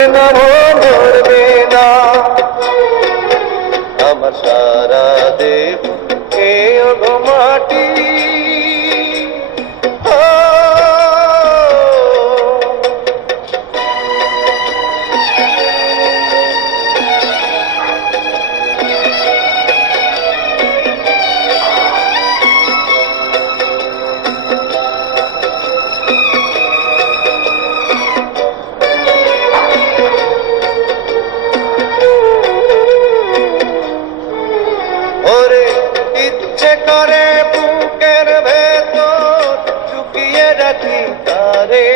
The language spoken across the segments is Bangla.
ধরবে না আমার সারা দেব কে গো মাটি ওরে ইচ্ছে করে বুকের ভেতর চুকিয়ে রাখি তারে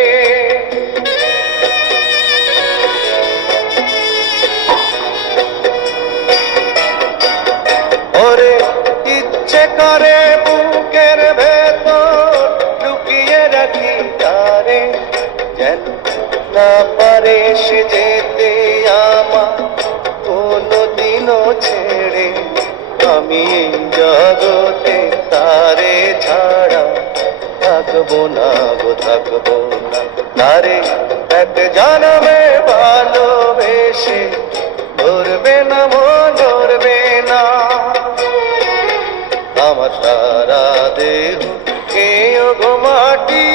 ওরে ইচ্ছে করে বুকের ভেতর লুকিয়ে রাখি তারে যেন না পারে সে যেতে আমার কোনদিনও ছেড়ে আমি এই জগতে তারে ছাড়া থাকবো না গো থাকবো না তারে এক জন্মে ভালোবেসে ধরবে না মন ধরবে না আমার সারা দেহ কে গো মাটি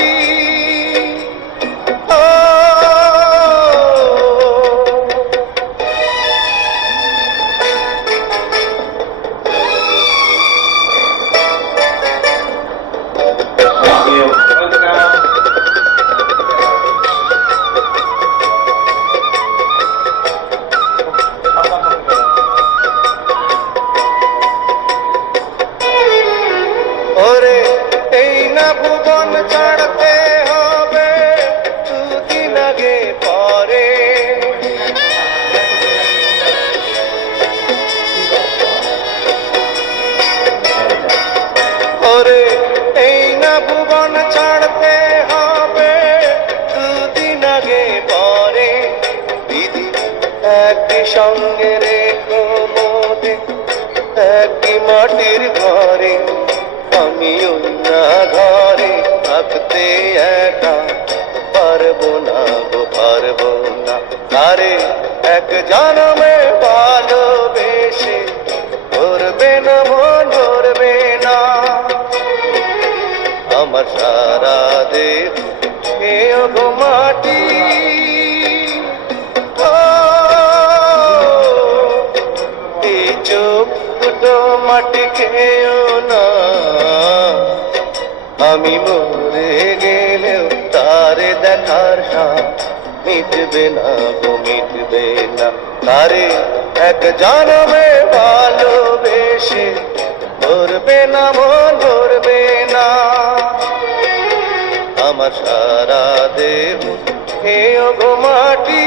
ওরে এই না ভুবন ছাড়তে হবে দুদিন আগে পরে ওরে এই না ভুবন ছাড়তে হবে দুদিন আগে পরে দিদি একই সঙ্গে রেখো মোদে একই মাটির ঘরে আমি না ঘরে থাকতে একা পারবো না গো পারবো না আরে এক জন্মে ভালোবেসে ধরবে না মন ধরবে না আমার সারা দেব কে গো মাটি এই চোখ দুটো মাটি খেয়েও না আমি মরে গেলেও তারে দেখার সাথ মিটবে না গো মিটবে না তারে এক জন্মে ভালোবেসে ধরবে না মন ধরবে না আমার সারা দেব হে গো মাটি